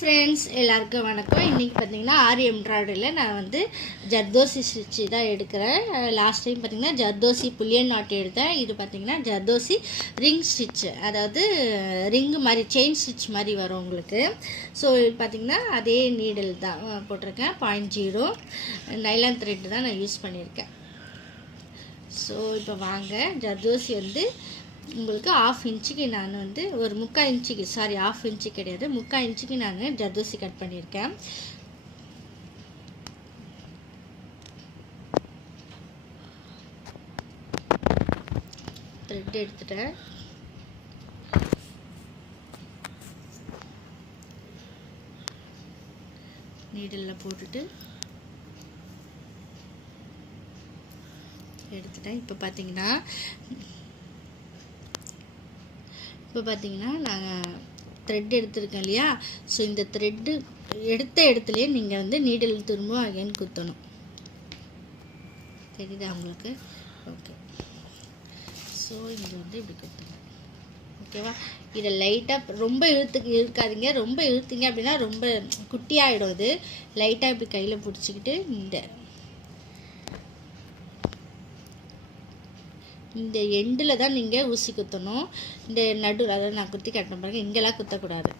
Friends எல்லாருக்கும் வணக்கம். இன்றைக்கி பார்த்தீங்கன்னா ஆரி எம்ப்ராய்டரியில் நான் வந்து ஜர்தோசி ஸ்டிச்சு தான் எடுக்கிறேன். லாஸ்ட் டைம் பார்த்தீங்கன்னா ஜர்தோசி புல்லியன் நாட்டு எடுத்தேன். இது பார்த்தீங்கன்னா ஜர்தோசி ரிங் ஸ்டிச்சு, அதாவது ரிங்கு மாதிரி செயின் ஸ்டிச் மாதிரி வரும் உங்களுக்கு. ஸோ இது பார்த்திங்கன்னா அதே நீடில் தான் போட்டிருக்கேன். 0.0 நைலான் த்ரெட்டு தான் நான் யூஸ் பண்ணியிருக்கேன். ஸோ இப்போ வாங்க, ஜர்தோசி வந்து உங்களுக்கு 1/2 இன்ச்சுக்கு நான் வந்து ஒரு 3/4 இன்ச்சுக்கு, சாரி 1/2 இன்ச்சு கிடையாது, 3/4 இன்ச்சுக்கு நான் ஜர்தோசி கட் பண்ணியிருக்கேன். த்ரெட் எடுத்துட்டேன். நீடில் போட்டுட்டு எடுத்துட்டேன். இப்போ பார்த்தீங்கன்னா நான் த்ரெட் எடுத்துருக்கேன் இல்லையா. ஸோ இந்த த்ரெட்டு எடுத்த இடத்துலையே நீங்கள் வந்து நீடில் திரும்ப அகைன் குத்தணும். தெரியுதா உங்களுக்கு? ஓகே. ஸோ இங்கே வந்து இப்படி குத்தணும். ஓகேவா? இதை லைட்டாக ரொம்ப இழுக்காதீங்க. ரொம்ப இழுத்தீங்க அப்படின்னா ரொம்ப குட்டியாகிடும். இது லைட்டாக இப்படி கையில் பிடிச்சிக்கிட்டு இந்த எண்டில் தான் நீங்கள் ஊசி குத்தணும். இந்த நடுவில், அதாவது நான் குத்தி கட்டணும் பாருங்கள், இங்கெல்லாம் குத்தக்கூடாது.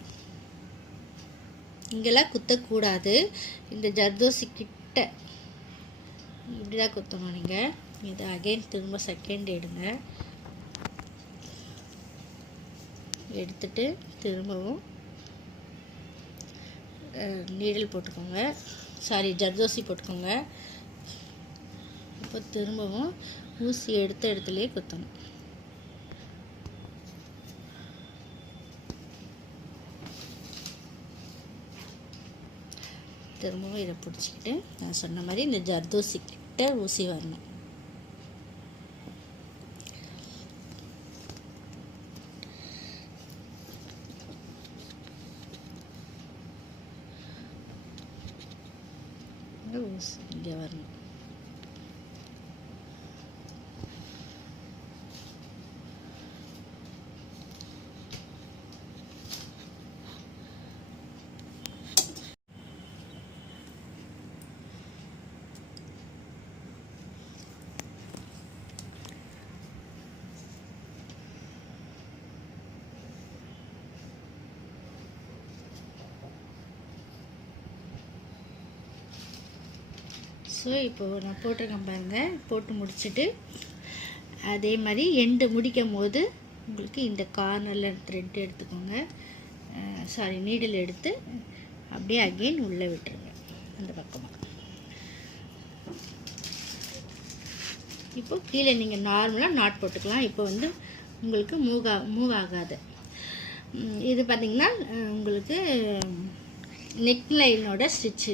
இங்கெல்லாம் குத்தக்கூடாது. இந்த ஜர்தோசி கிட்ட இப்படி தான் குத்தணும். நீங்கள் இதை அகைன் திரும்ப செகண்ட் எடுங்க. எடுத்துட்டு திரும்பவும் நீடில் போட்டுக்கோங்க, சாரி ஜர்தோசி போட்டுக்கோங்க. இப்போ திரும்பவும் ஊசி எடுத்த இடத்துலையே குத்தணும். திரும்பவும் இதை பிடிச்சிக்கிட்டு நான் சொன்ன மாதிரி இந்த ஜர்தோசி கிட்ட ஊசி வரணும். ஊசி இங்கே வரணும். ஸோ இப்போது நான் போட்டிருக்கேன் பாருங்கள். போட்டு முடிச்சுட்டு அதே மாதிரி எண்டு முடிக்கும் போது உங்களுக்கு இந்த கார்னரில் த்ரெட் எடுத்துக்கோங்க, சாரி நீடில் எடுத்து அப்படியே அகெயின் உள்ளே விட்டுருங்க அந்த பக்கமாக. இப்போ கீழே நீங்கள் நார்மலாக நாட் போட்டுக்கலாம். இப்போ வந்து உங்களுக்கு மூவ் ஆகாது. இது பார்த்திங்கன்னா உங்களுக்கு நெக் லைனோட ஸ்டிச்.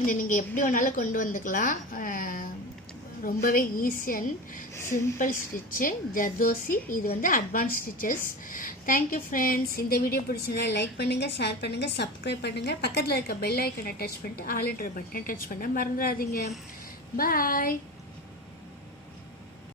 இதை நீங்கள் எப்படி வேணாலும் கொண்டு வந்துக்கலாம். ரொம்பவே easy and simple stitch zardozi. இது வந்து அட்வான்ஸ் ஸ்டிச்சஸ். Thank you friends. இந்த வீடியோ பிடிச்சிருந்தா லைக் பண்ணுங்கள், ஷேர் பண்ணுங்கள், சப்ஸ்கிரைப் பண்ணுங்கள். பக்கத்தில் இருக்க பெல் ஐக்கனை டச் பண்ணிட்டு ஆல்ன்ற பட்டனை டச் பண்ண மறந்துடாதீங்க. பாய்.